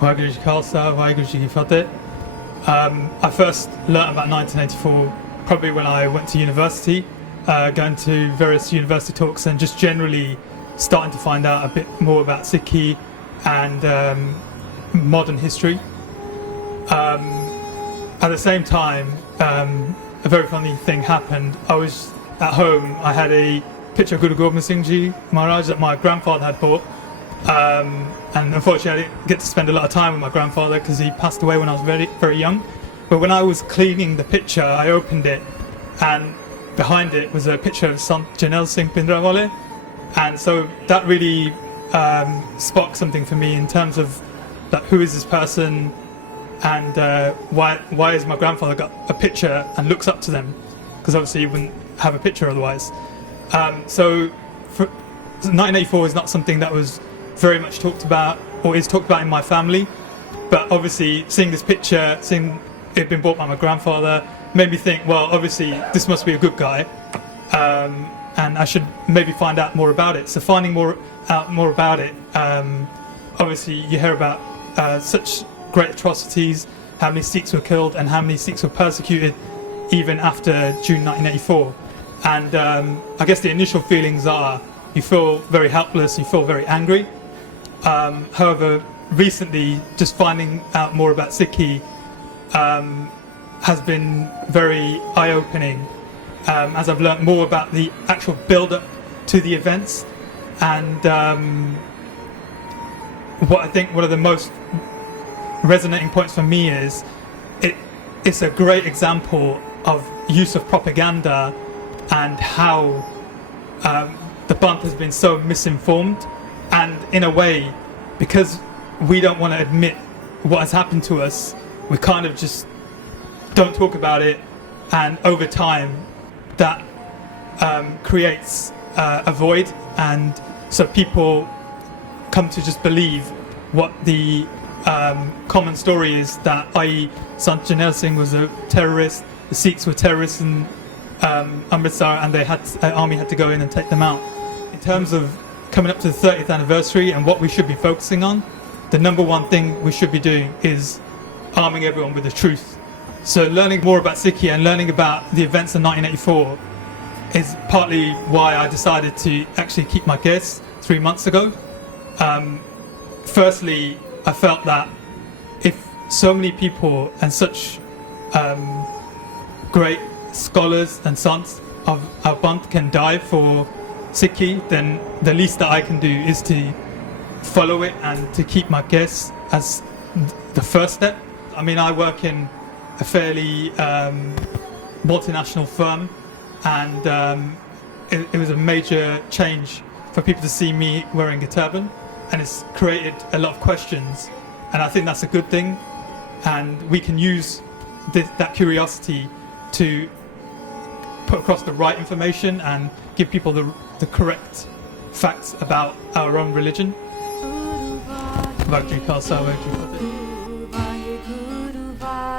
Waheguru Ji Khalsa, Waheguru Ji Ki Fateh. I first learnt about 1984 probably when I went to university, going to various university talks and just generally starting to find out a bit more about Sikhi and modern history. At the same time, a very funny thing happened. I was at home, I had a picture of Guru Gobind Singh Ji Maharaj that my grandfather had bought. And unfortunately I didn't get to spend a lot of time with my grandfather because he passed away when I was very, very young. But when I was cleaning the picture, I opened it and behind it was a picture of Sant Janel Singh Pindrawale. And so that really sparked something for me in terms of that, who is this person and why has my grandfather got a picture and looks up to them, because obviously he wouldn't have a picture otherwise. So 1984 is not something that was very much talked about or is talked about in my family, but obviously seeing this picture, seeing it had been bought by my grandfather, made me think, well, obviously this must be a good guy, and I should maybe find out more about it. So finding out more about it, obviously you hear about such great atrocities, how many Sikhs were killed and how many Sikhs were persecuted even after June 1984. And I guess the initial feelings are you feel very helpless, you feel very angry. However, recently just finding out more about Sikhi has been very eye-opening, as I've learnt more about the actual build-up to the events. And what I think one of the most resonating points for me is it's a great example of use of propaganda and how the Bant has been so misinformed, and in a way, because we don't want to admit what has happened to us, we kind of just don't talk about it, and over time that creates a void, and so people come to just believe what the common story is, that i.e. Sant Janel Singh was a terrorist, the Sikhs were terrorists in Amritsar, and the army had to go in and take them out. In terms of coming up to the 30th anniversary and what we should be focusing on, the number one thing we should be doing is arming everyone with the truth. So learning more about Sikhi and learning about the events of 1984 is partly why I decided to actually keep my case 3 months ago. Firstly, I felt that if so many people and such great scholars and sons of our Bant can die for Sikhi, then the least that I can do is to follow it and to keep my case as the first step. I mean, I work in a fairly multinational firm, and it was a major change for people to see me wearing a turban, and it's created a lot of questions, and I think that's a good thing, and we can use that curiosity to put across the right information and give people the correct facts about our own religion. Waheguru Ji Khalsa, Waheguru Ji Fateh.